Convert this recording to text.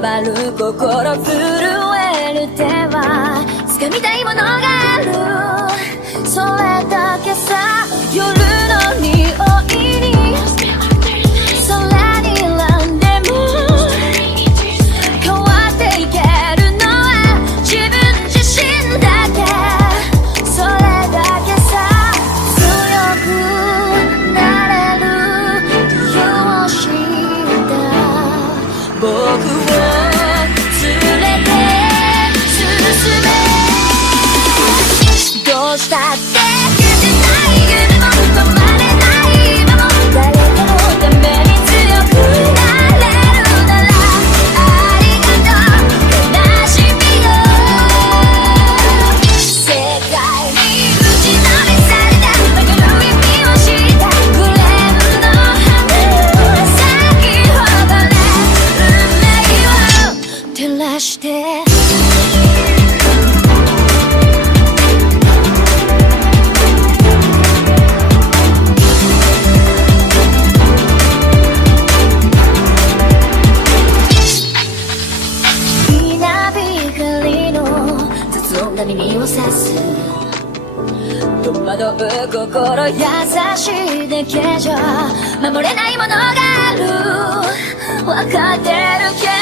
回る心震える手は掴みたいものがある、それだけさ。夜の匂いに空に選んでも変わっていけるのは自分自身だけ、それだけさ。強くなれる理由を知った僕を連れて進め、どうしたって夢も止まれない今も誰かのために強くなれるならありがとう悲しみよ。世界に打ちのめされた曲の意味を知ったグレープの花咲き誇れ運命を照らして。耳を刺す戸惑う心優しいだけじゃ守れないものがある、分かってるけど